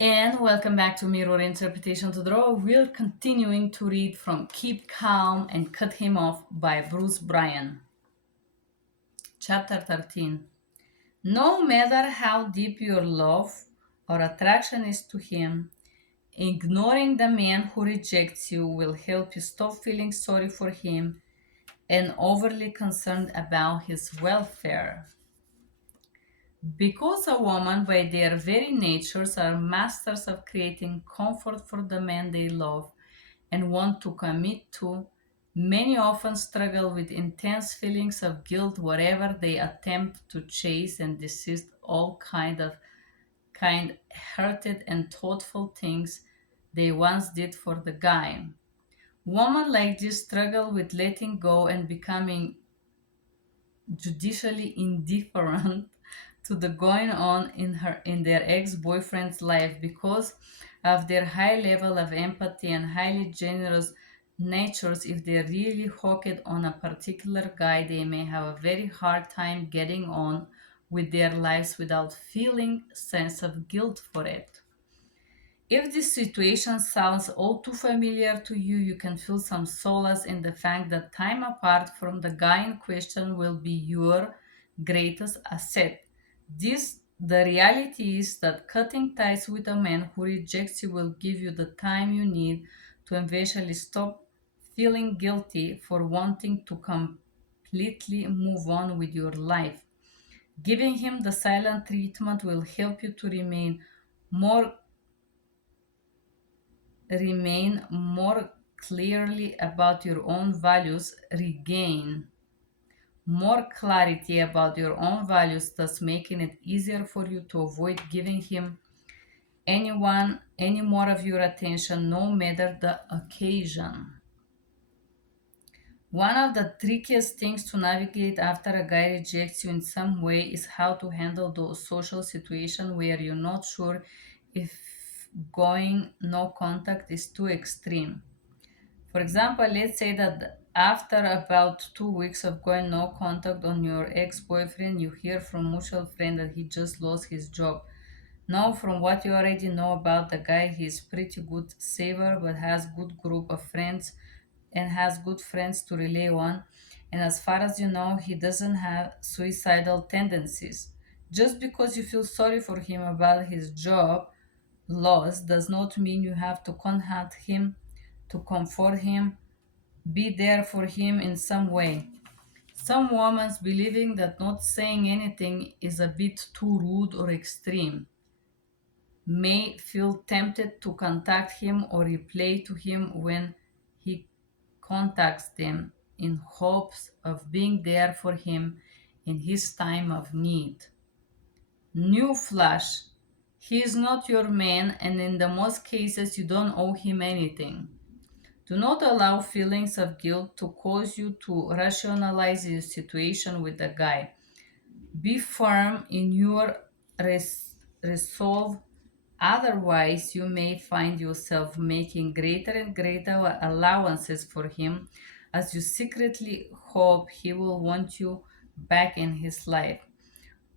And welcome back to Mirror Interpretation Todorova. We're continuing to read from Keep Calm and Cut Him Off by Bruce Bryan. Chapter 13. No matter how deep your love or attraction is to him, ignoring the man who rejects you will help you stop feeling sorry for him and overly concerned about his welfare. Because a woman, by their very natures, are masters of creating comfort for the man they love and want to commit to, many often struggle with intense feelings of guilt wherever they attempt to chase and desist all kind-hearted and thoughtful things they once did for the guy. Women like this struggle with letting go and becoming judicially indifferent to the going on in their ex-boyfriend's life because of their high level of empathy and highly generous natures. If they're really hooked on a particular guy, they may have a very hard time getting on with their lives without feeling sense of guilt for it. If this situation sounds all too familiar to you, you can feel some solace in the fact that time apart from the guy in question will be your greatest asset. The reality is that cutting ties with a man who rejects you will give you the time you need to eventually stop feeling guilty for wanting to completely move on with your life. Giving him the silent treatment will help you to more remain more clearly about your own values, regain more clarity about your own values, thus making it easier for you to avoid giving him anyone any more of your attention, no matter the occasion. One of the trickiest things to navigate after a guy rejects you in some way is how to handle those social situations where you're not sure if going no contact is too extreme. For example, let's say that after about 2 weeks of going no contact on your ex-boyfriend, you hear from mutual friend that he just lost his job. Now, from what you already know about the guy, he's pretty good saver, but has good group of friends and has good friends to rely on. And as far as you know, he doesn't have suicidal tendencies. Just because you feel sorry for him about his job loss does not mean you have to contact him to comfort him, be there for him in some way. Some women believing that not saying anything is a bit too rude or extreme may feel tempted to contact him or reply to him when he contacts them in hopes of being there for him in his time of need. New flash. He is not your man, and in the most cases, you don't owe him anything. Do not allow feelings of guilt to cause you to rationalize your situation with the guy. Be firm in your resolve, otherwise, you may find yourself making greater and greater allowances for him as you secretly hope he will want you back in his life.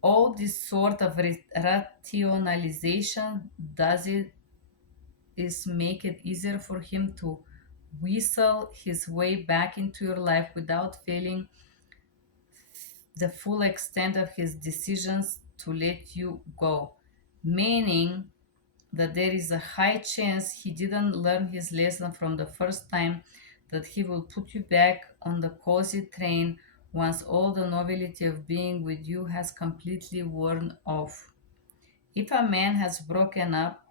All this sort of rationalization does it is make it easier for him to whistle his way back into your life without feeling the full extent of his decisions to let you go, meaning that there is a high chance he didn't learn his lesson from the first time, that he will put you back on the cozy train once all the novelty of being with you has completely worn off. If a man has broken up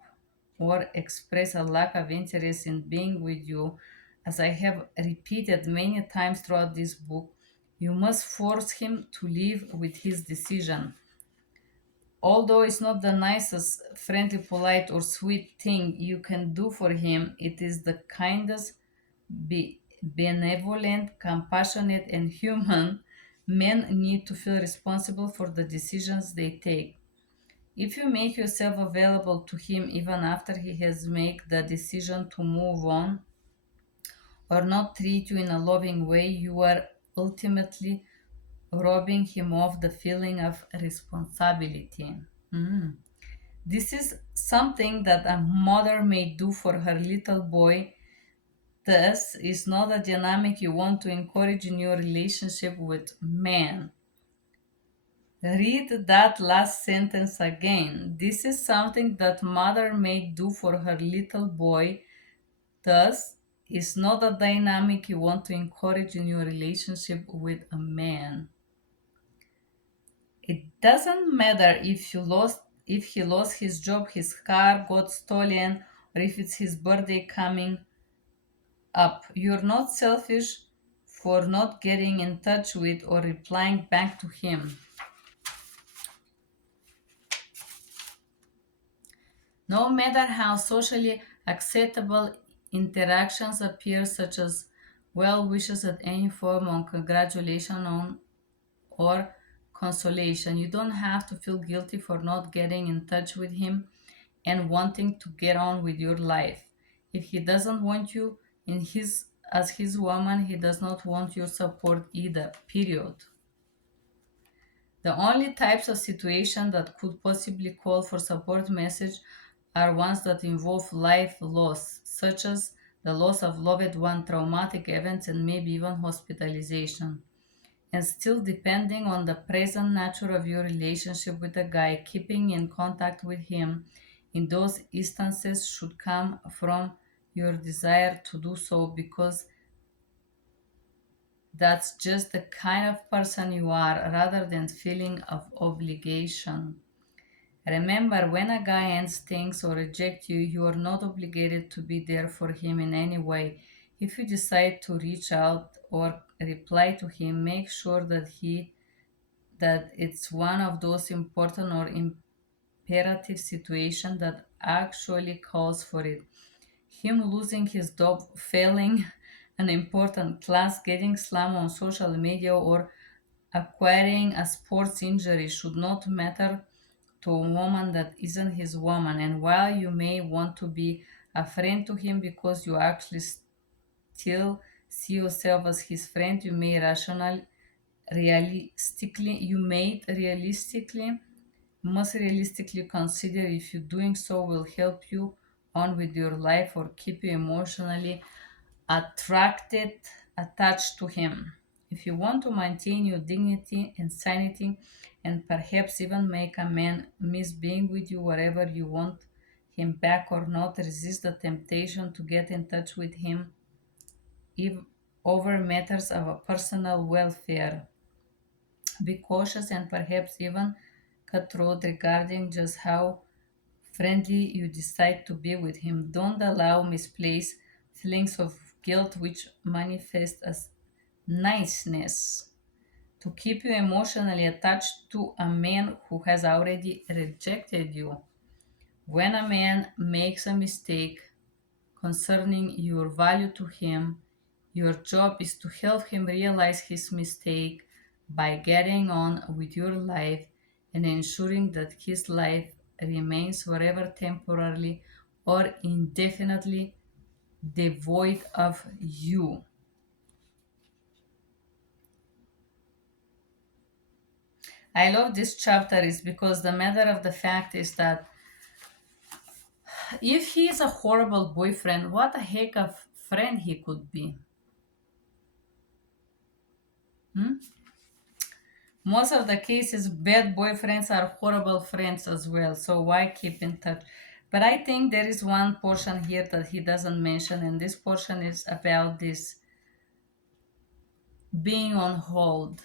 or expressed a lack of interest in being with you, as I have repeated many times throughout this book, you must force him to live with his decision. Although it's not the nicest, friendly, polite, or sweet thing you can do for him, it is the kindest, benevolent, compassionate, and human. Men need to feel responsible for the decisions they take. If you make yourself available to him even after he has made the decision to move on or not treat you in a loving way, you are ultimately robbing him of the feeling of responsibility. Mm. This is something that a mother may do for her little boy. This is not a dynamic you want to encourage in your relationship with man. Read that last sentence again. This is something that mother may do for her little boy. Thus, is not a dynamic you want to encourage in your relationship with a man. It doesn't matter if he lost his job, his car got stolen, or if it's his birthday coming up. You're not selfish for not getting in touch with or replying back to him. No matter how socially acceptable interactions appear, such as well wishes at any form of congratulation on or consolation, you don't have to feel guilty for not getting in touch with him and wanting to get on with your life. If he doesn't want you in his as his woman, he does not want your support either. Period. The only types of situation that could possibly call for support message are ones that involve life loss, such as the loss of loved one, traumatic events, and maybe even hospitalization. And still, depending on the present nature of your relationship with the guy, keeping in contact with him in those instances should come from your desire to do so because that's just the kind of person you are rather than feeling of obligation. Remember, when a guy ends things or rejects you, you are not obligated to be there for him in any way. If you decide to reach out or reply to him, make sure that it's one of those important or imperative situations that actually calls for it. Him losing his job, failing an important class, getting slammed on social media, or acquiring a sports injury should not matter to a woman that isn't his woman. And while you may want to be a friend to him because you actually still see yourself as his friend, you may realistically must realistically consider if you doing so will help you on with your life or keep you emotionally attracted attached to him. If you want to maintain your dignity and sanity and perhaps even make a man miss being with you wherever you want him back or not, resist the temptation to get in touch with him if over matters of a personal welfare. Be cautious and perhaps even cutthroat regarding just how friendly you decide to be with him. Don't allow misplaced feelings of guilt, which manifest as niceness, to keep you emotionally attached to a man who has already rejected you. When a man makes a mistake concerning your value to him, your job is to help him realize his mistake by getting on with your life and ensuring that his life remains forever temporarily or indefinitely devoid of you. I love this chapter is because the matter of the fact is that if he is a horrible boyfriend, what a heck of friend he could be. Hmm? Most of the cases, bad boyfriends are horrible friends as well, so why keep in touch? But I think there is one portion here that he doesn't mention, and this portion is about this being on hold.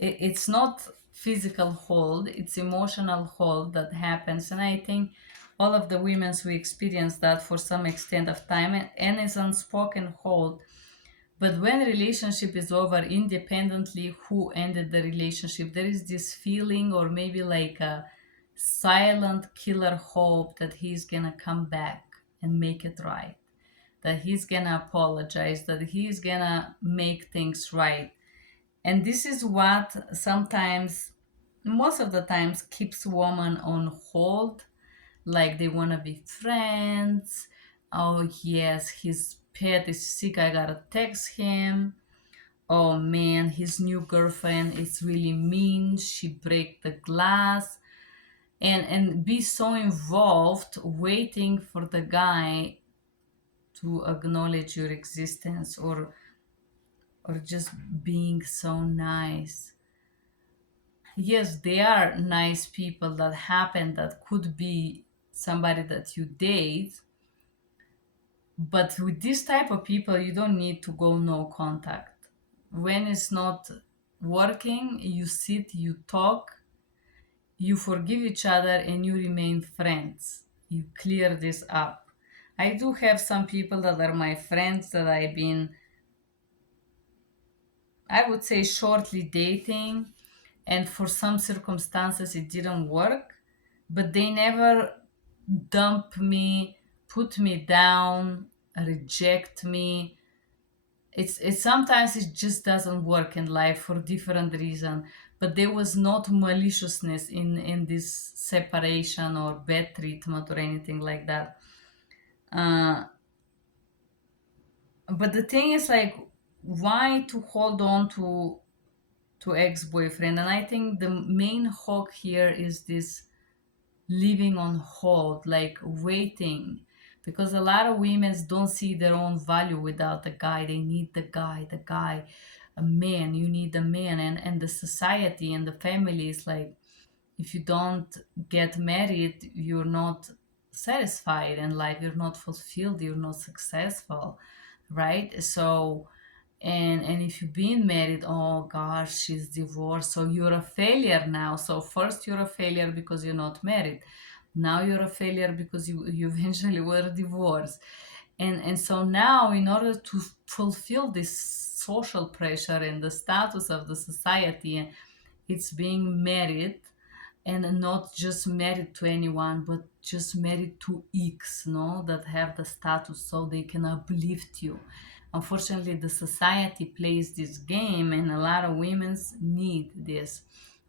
It's not physical hold, it's emotional hold that happens, and I think all of the women we experience that for some extent of time, and it's unspoken hold. But when relationship is over, independently who ended the relationship, there is this feeling or maybe like a silent killer hope that he's gonna come back and make it right, that he's gonna apologize, that he's gonna make things right. And this is what sometimes, most of the times, keeps women on hold, like they wanna be friends. Oh yes, his pet is sick, I gotta text him. Oh man, his new girlfriend is really mean. She break the glass. and be so involved waiting for the guy to acknowledge your existence, or just being so nice. Yes, they are nice people that happen, that could be somebody that you date, but with this type of people you don't need to go no contact. When it's not working, you sit, you talk, you forgive each other, and you remain friends. You clear this up. I do have some people that are my friends that I've been, I would say, shortly dating, and for some circumstances it didn't work, but they never dump me, put me down, reject me. It's sometimes it just doesn't work in life for different reason, but there was not maliciousness in this separation or bad treatment or anything like that. uh, but the thing is, like, why to hold on to ex-boyfriend? And I think the main hook here is this living on hold, like waiting, because a lot of women don't see their own value without the guy. They need the guy, a man. You need a man, and the society and the family is like, if you don't get married, you're not satisfied in life, you're not fulfilled, you're not successful, right? So, and if you've been married, oh gosh, she's divorced, so you're a failure now. So first you're a failure because you're not married, now you're a failure because you eventually were divorced. And so now, in order to fulfill this social pressure and the status of the society, it's being married, and not just married to anyone, but just married to X, no, that have the status so they can uplift you. Unfortunately, the society plays this game, and a lot of women need this.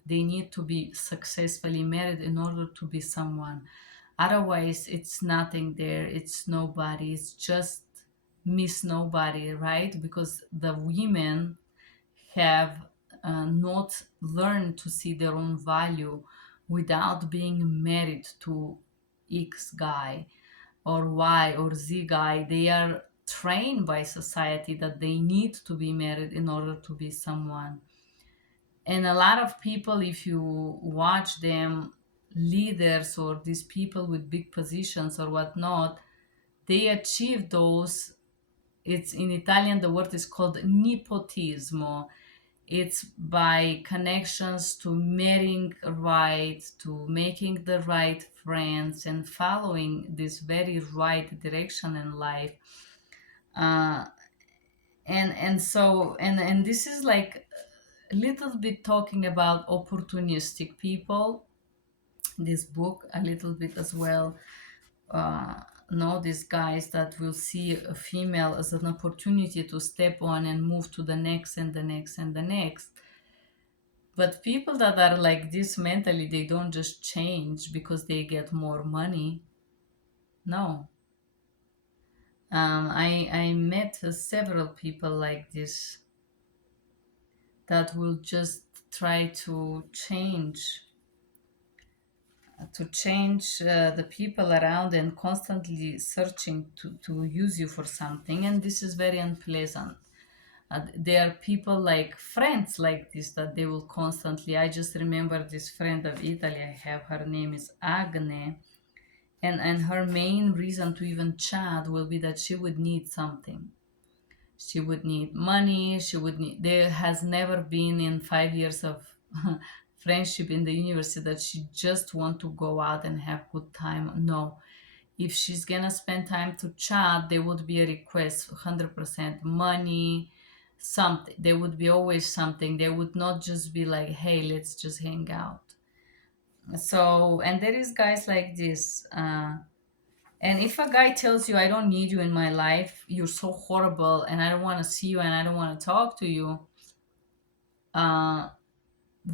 They need to be successfully married in order to be someone. Otherwise, it's nothing there. It's nobody. It's just Miss Nobody, right? Because the women have not learned to see their own value without being married to X guy or Y or Z guy. They are trained by society that they need to be married in order to be someone. And a lot of people, if you watch them, leaders or these people with big positions or whatnot, they achieve those. It's in Italian, the word is called nepotismo. It's by connections, to marrying right, to making the right friends, and following this very right direction in life. Uh, and this is like a little bit talking about opportunistic people. This book a little bit as well. Uh, know these guys that will see a female as an opportunity to step on and move to the next and the next and the next. But people that are like this mentally, they don't just change because they get more money. No. I met several people like this that will just try to change the people around, and constantly searching to use you for something, and this is very unpleasant. There are people like friends like this that they will constantly. I just remember this friend of Italy I have. Her name is Agne, and her main reason to even chat will be that she would need something. She would need money. She would need. There has never been in 5 years of friendship in the university that she just want to go out and have good time. No, if she's gonna spend time to chat, there would be a request, 100% money, something. There would be always something. There would not just be like, hey, let's just hang out. So, and there is guys like this. And if a guy tells you, I don't need you in my life, you're so horrible, and I don't want to see you, and I don't want to talk to you, uh,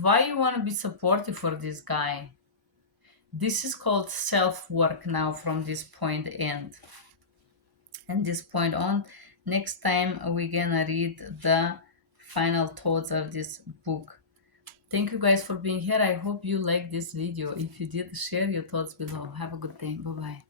why you want to be supportive for this guy? This is called self work now from this point end. And this point on, next time we're gonna read the final thoughts of this book. Thank you guys for being here. I hope you liked this video. If you did, share your thoughts below. Have a good day. Bye bye.